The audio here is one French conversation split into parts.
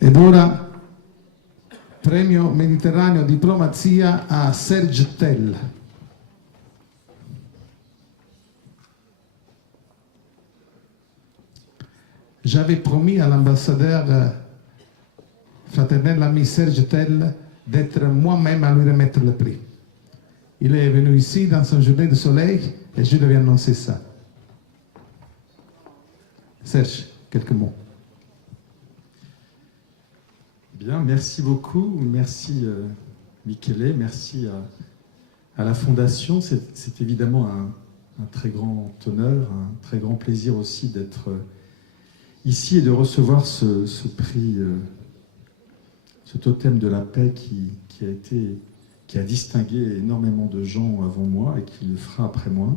Ed ora premio Mediterraneo Diplomazia a Serge Tell. J'avais promis à l'ambassadeur fraternel ami Serge Tell d'être moi-même à lui remettre le prix. Il est venu ici dans son journée de soleil et je lui ai annoncé ça. Serge, quelques mots. Bien, merci beaucoup. Merci Michele, merci à la Fondation. C'est évidemment un très grand honneur, un très grand plaisir aussi d'être ici et de recevoir ce prix, ce totem de la paix qui a distingué énormément de gens avant moi et qui le fera après moi.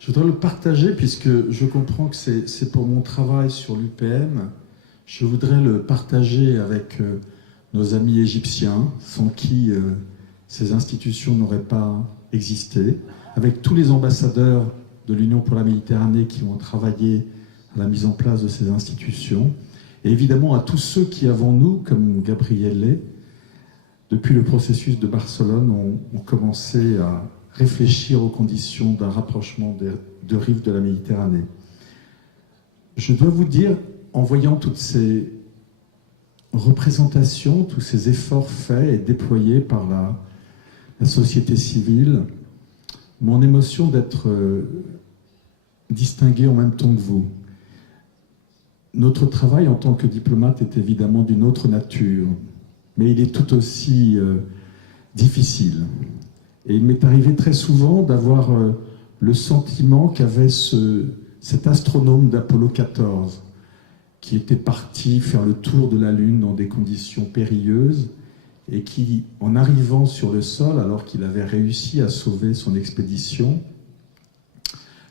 Je voudrais le partager puisque je comprends que c'est pour mon travail sur l'UPM. Je voudrais le partager avec nos amis égyptiens, sans qui ces institutions n'auraient pas existé, avec tous les ambassadeurs de l'Union pour la Méditerranée qui ont travaillé à la mise en place de ces institutions, et évidemment à tous ceux qui, avant nous, comme Gabriele, depuis le processus de Barcelone, ont commencé à réfléchir aux conditions d'un rapprochement de rives de la Méditerranée. Je dois vous dire, en voyant toutes ces représentations, tous ces efforts faits et déployés par la société civile, mon émotion d'être distingué en même temps que vous. Notre travail en tant que diplomate est évidemment d'une autre nature, mais il est tout aussi difficile. Et il m'est arrivé très souvent d'avoir le sentiment qu'avait cet astronome d'Apollo 14, qui était parti faire le tour de la Lune dans des conditions périlleuses et qui, en arrivant sur le sol, alors qu'il avait réussi à sauver son expédition,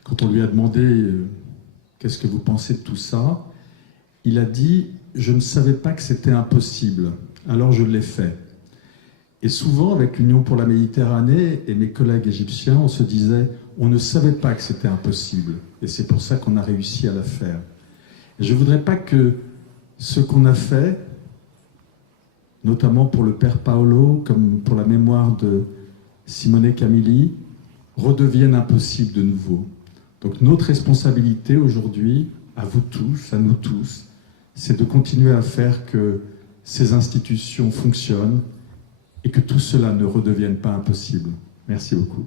quand on lui a demandé « Qu'est-ce que vous pensez de tout ça ?», il a dit « Je ne savais pas que c'était impossible, alors je l'ai fait ». Et souvent, avec l'Union pour la Méditerranée et mes collègues égyptiens, on se disait « On ne savait pas que c'était impossible, et c'est pour ça qu'on a réussi à la faire ». Je ne voudrais pas que ce qu'on a fait, notamment pour le père Paolo, comme pour la mémoire de Simone Camilli, redevienne impossible de nouveau. Donc notre responsabilité aujourd'hui, à vous tous, à nous tous, c'est de continuer à faire que ces institutions fonctionnent et que tout cela ne redevienne pas impossible. Merci beaucoup.